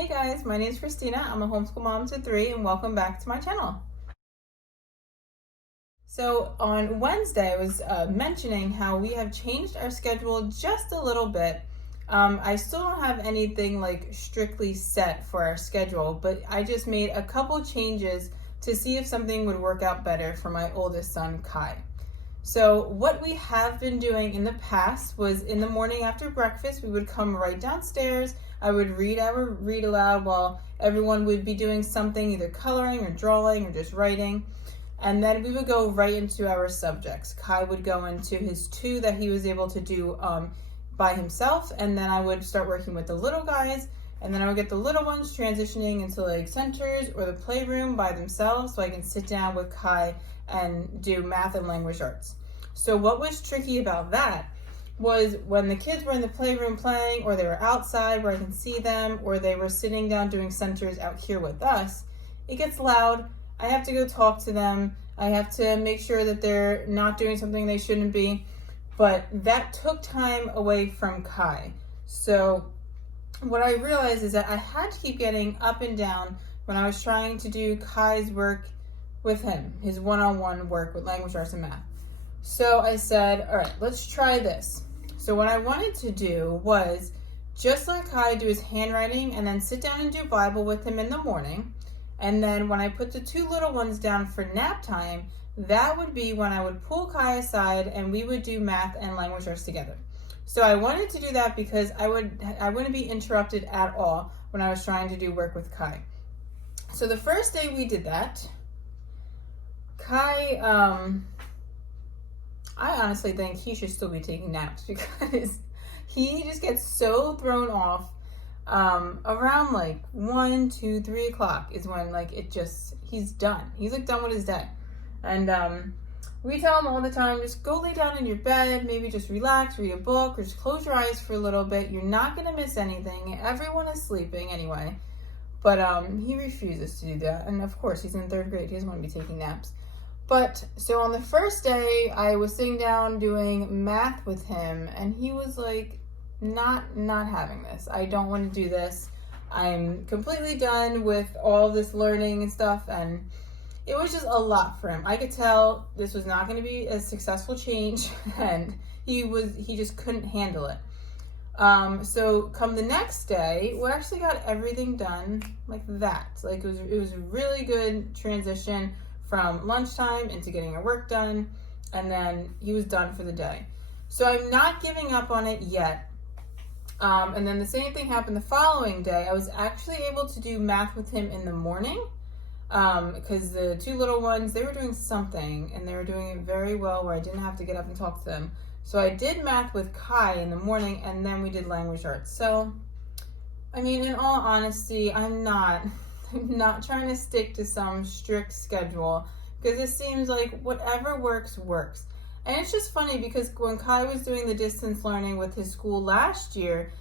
Hey guys, my name is Christina. I'm a homeschool mom to 3 and welcome back to my channel. So on Wednesday, I was mentioning how we have changed our schedule just a little bit. I still don't have anything like strictly set for our schedule, but I just made a couple changes to see if something would work out better for my oldest son, Kai. So what we have been doing in the past was in the morning after breakfast, we would come right downstairs. I would read aloud while everyone would be doing something, either coloring or drawing or just writing. And then we would go right into our subjects. Kai would go into his 2 that he was able to do by himself. And then I would start working with the little guys. And then I would get the little ones transitioning into like centers or the playroom by themselves so I can sit down with Kai and do math and language arts. So what was tricky about that was when the kids were in the playroom playing, or they were outside where I can see them, or they were sitting down doing centers out here with us, it gets loud. I have to go talk to them. I have to make sure that they're not doing something they shouldn't be. But that took time away from Kai. So what I realized is that I had to keep getting up and down when I was trying to do Kai's work with him, his one-on-one work with language arts and math. So I said, all right, let's try this. So what I wanted to do was just let Kai do his handwriting and then sit down and do Bible with him in the morning. And then when I put the 2 little ones down for nap time, that would be when I would pull Kai aside and we would do math and language arts together. So I wanted to do that because I wouldn't be interrupted at all when I was trying to do work with Kai. So the first day we did that, Kai, I honestly think he should still be taking naps because he just gets so thrown off around like 1, 2, 3 o'clock is when like he's done. He's like done with his day. And we tell him all the time, just go lay down in your bed, maybe just relax, read a book, or just close your eyes for a little bit. You're not going to miss anything. Everyone is sleeping anyway. But he refuses to do that. And of course, he's in 3rd grade. He doesn't want to be taking naps. But so on the first day, I was sitting down doing math with him, and he was like, not having this. I don't want to do this. I'm completely done with all this learning and stuff, and it was just a lot for him. I could tell this was not going to be a successful change, and he just couldn't handle it. So come the next day, we actually got everything done like that. Like it was a really good transition from lunchtime into getting our work done, and then he was done for the day. So I'm not giving up on it yet. And then the same thing happened the following day. I was actually able to do math with him in the morning because the 2 little ones, they were doing something and they were doing it very well where I didn't have to get up and talk to them. So I did math with Kai in the morning, and then we did language arts. So, I mean, in all honesty, I'm not trying to stick to some strict schedule because it seems like whatever works. And it's just funny because when Kai was doing the distance learning with his school last year,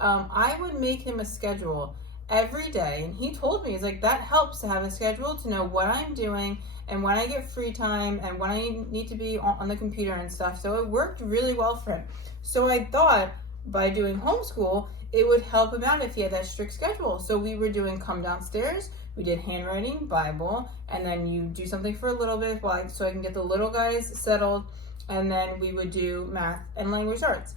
I would make him a schedule every day. And he told me, he's like, that helps to have a schedule, to know what I'm doing and when I get free time and when I need to be on the computer and stuff. So it worked really well for him. So I thought by doing homeschool, it would help him out if he had that strict schedule. So we were doing come downstairs, we did handwriting, Bible, and then you do something for a little bit so I can get the little guys settled, and then we would do math and language arts.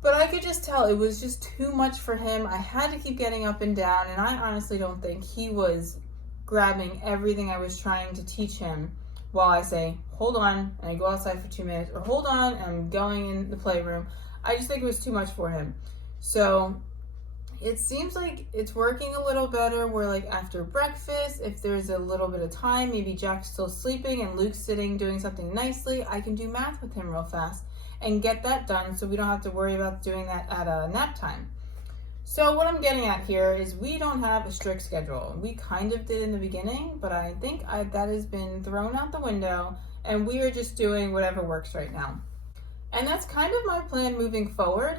But I could just tell it was just too much for him. I had to keep getting up and down, and I honestly don't think he was grabbing everything I was trying to teach him while I say, hold on, and I go outside for 2 minutes, or hold on, and I'm going in the playroom. I just think it was too much for him. So it seems like it's working a little better where like after breakfast, if there's a little bit of time, maybe Jack's still sleeping and Luke's sitting doing something nicely, I can do math with him real fast and get that done so we don't have to worry about doing that at a nap time. So what I'm getting at here is we don't have a strict schedule. We kind of did in the beginning, but I think that has been thrown out the window and we are just doing whatever works right now. And that's kind of my plan moving forward.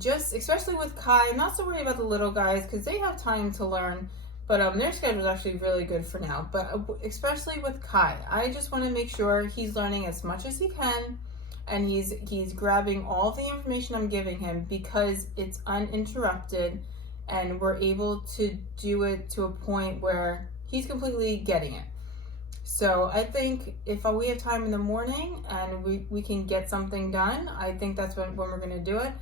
Just especially with Kai, I'm not so worried about the little guys because they have time to learn, but their schedule is actually really good for now. But especially with Kai, I just want to make sure he's learning as much as he can, and he's grabbing all the information I'm giving him because it's uninterrupted, and we're able to do it to a point where he's completely getting it. So I think if we have time in the morning and we can get something done, I think that's when we're going to do it.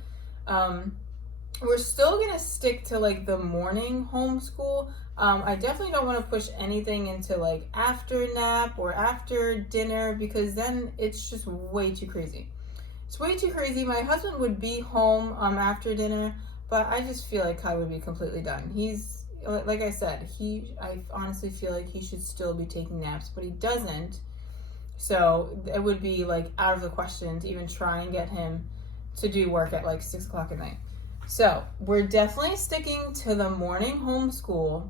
We're still going to stick to like the morning homeschool. I definitely don't want to push anything into like after nap or after dinner, because then it's just way too crazy. It's way too crazy. My husband would be home after dinner, but I just feel like Kai would be completely done. He's, like I said, I honestly feel like he should still be taking naps, but he doesn't. So it would be like out of the question to even try and get him to do work at like 6 o'clock at night. So we're definitely sticking to the morning homeschool.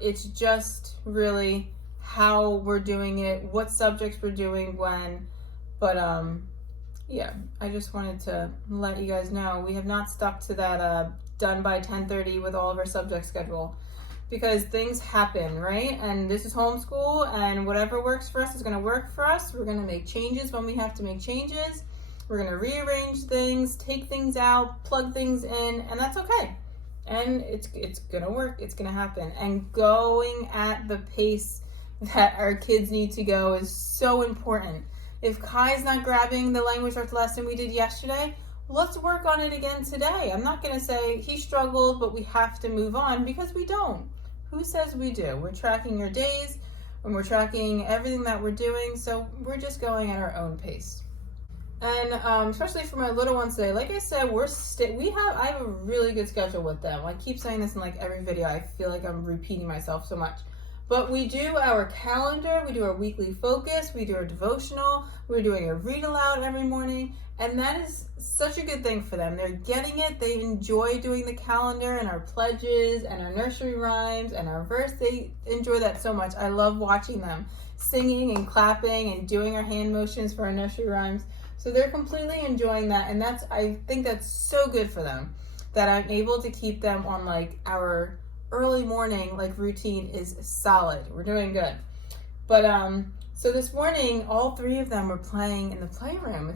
It's just really how we're doing it, what subjects we're doing when, but yeah, I just wanted to let you guys know we have not stuck to that done by 10:30 with all of our subject schedule, because things happen, right? And this is homeschool, and whatever works for us is going to work for us. We're going to make changes when we have to make changes. We're going to rearrange things, take things out, plug things in, and that's okay. And it's going to work. It's going to happen. And going at the pace that our kids need to go is so important. If Kai's not grabbing the language arts lesson we did yesterday, let's work on it again today. I'm not going to say he struggled, but we have to move on, because we don't. Who says we do? We're tracking your days, and we're tracking everything that we're doing, so we're just going at our own pace. And especially for my little ones today, like I said, I have a really good schedule with them. I keep saying this in like every video. I feel like I'm repeating myself so much. But we do our calendar, we do our weekly focus, we do our devotional, we're doing a read aloud every morning, and that is such a good thing for them. They're getting it. They enjoy doing the calendar and our pledges and our nursery rhymes and our verse. They enjoy that so much. I love watching them singing and clapping and doing our hand motions for our nursery rhymes. So they're completely enjoying that, and I think that's so good for them, that I'm able to keep them on like our early morning like routine is solid. We're doing good. But so this morning, all three of them were playing in the playroom.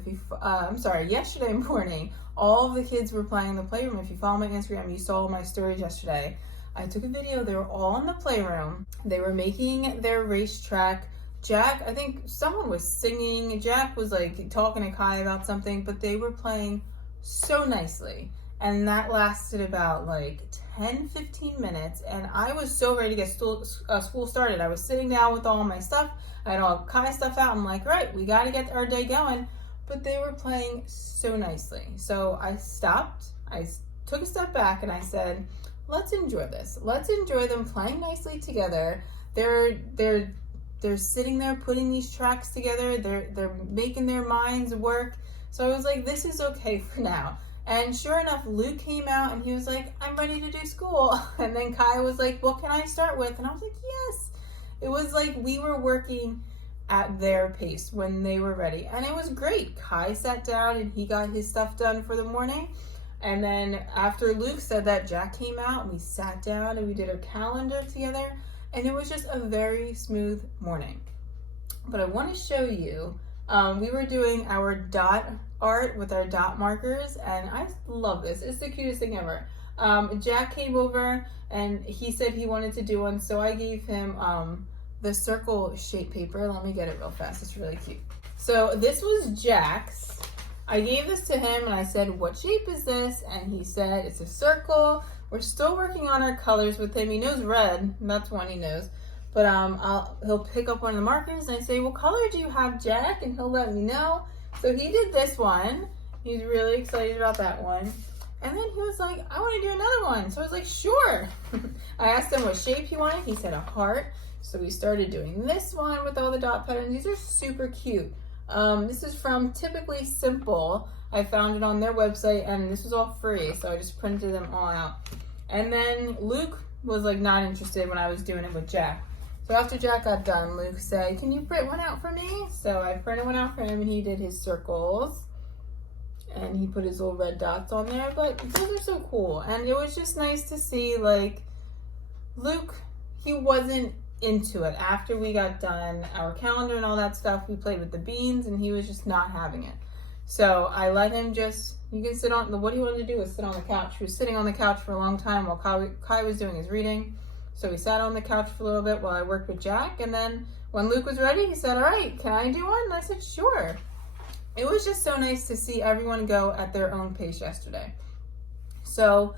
Yesterday morning, all of the kids were playing in the playroom. If you follow my Instagram, you saw my stories yesterday. I took a video. They were all in the playroom. They were making their racetrack. Jack, I think someone was singing. Jack was like talking to Kai about something, but they were playing so nicely. And that lasted about like 10-15 minutes. And I was so ready to get school started. I was sitting down with all my stuff. I had all Kai stuff out. I'm like, right, we got to get our day going. But they were playing so nicely. So I stopped. I took a step back and I said, let's enjoy this. Let's enjoy them playing nicely together. They're sitting there putting these tracks together. They're making their minds work. So I was like, this is okay for now. And sure enough, Luke came out and he was like, I'm ready to do school. And then Kai was like, what can I start with? And I was like, yes. It was like we were working at their pace when they were ready. And it was great. Kai sat down and he got his stuff done for the morning. And then after Luke said that, Jack came out and we sat down and we did our calendar together. And it was just a very smooth morning. But I want to show you, we were doing our dot art with our dot markers, and I love this. It's the cutest thing ever. Jack came over and he said he wanted to do one, so I gave him the circle shape paper. Let me get it real fast. It's really cute. So this was Jack's. I gave this to him and I said, what shape is this? And he said, it's a circle. We're still working on our colors with him. He knows red. That's one he knows. But he'll pick up one of the markers and I say, what color do you have, Jack? And he'll let me know. So he did this one. He's really excited about that one. And then he was like, I want to do another one. So I was like, sure. I asked him what shape he wanted. He said a heart. So we started doing this one with all the dot patterns. These are super cute. This is from Typically Simple. I found it on their website and this was all free. So I just printed them all out. And then Luke was like not interested when I was doing it with Jack. So after Jack got done, Luke said, can you print one out for me? So I printed one out for him and he did his circles. And he put his little red dots on there. But those are so cool. And it was just nice to see, like, Luke, he wasn't into it. After we got done our calendar and all that stuff, we played with the beans and he was just not having it. So I let him just You can sit on, what he wanted to do was sit on the couch. He was sitting on the couch for a long time while Kai was doing his reading. So he sat on the couch for a little bit while I worked with Jack. And then when Luke was ready, he said, all right, can I do one? And I said, sure. It was just so nice to see everyone go at their own pace yesterday. So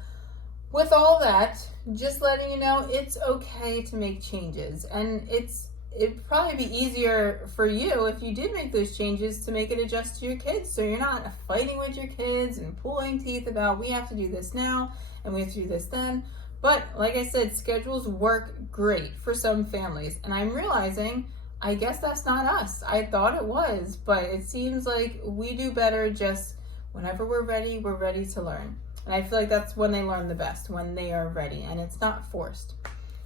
with all that, just letting you know, it's okay to make changes. And it'd probably be easier for you if you did make those changes to make it adjust to your kids. So you're not fighting with your kids and pulling teeth about, we have to do this now and we have to do this then. But like I said, schedules work great for some families. And I'm realizing, I guess that's not us. I thought it was, but it seems like we do better just whenever we're ready to learn. And I feel like that's when they learn the best, when they are ready and it's not forced.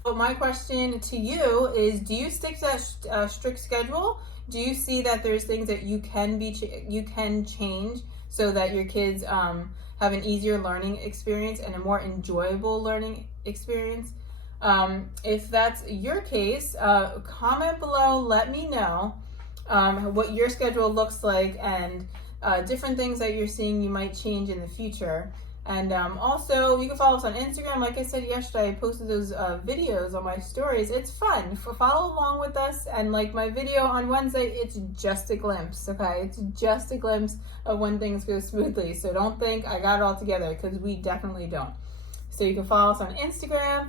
But my question to you is, do you stick to that strict schedule? Do you see that there's things that you can change so that your kids have an easier learning experience and a more enjoyable learning experience? If that's your case, comment below, let me know what your schedule looks like and different things that you're seeing you might change in the future. And also, you can follow us on Instagram. Like I said yesterday, I posted those videos on my stories. It's fun. Follow along with us. And like my video on Wednesday, it's just a glimpse, okay? It's just a glimpse of when things go smoothly. So don't think I got it all together, because we definitely don't. So you can follow us on Instagram.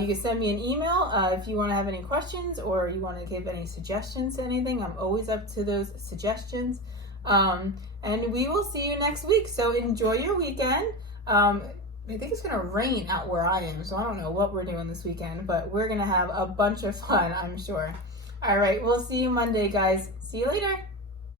You can send me an email if you want to have any questions or you want to give any suggestions to anything. I'm always up to those suggestions. And we will see you next week. So enjoy your weekend. I think it's going to rain out where I am, so I don't know what we're doing this weekend, but we're going to have a bunch of fun, I'm sure. All right, we'll see you Monday, guys. See you later.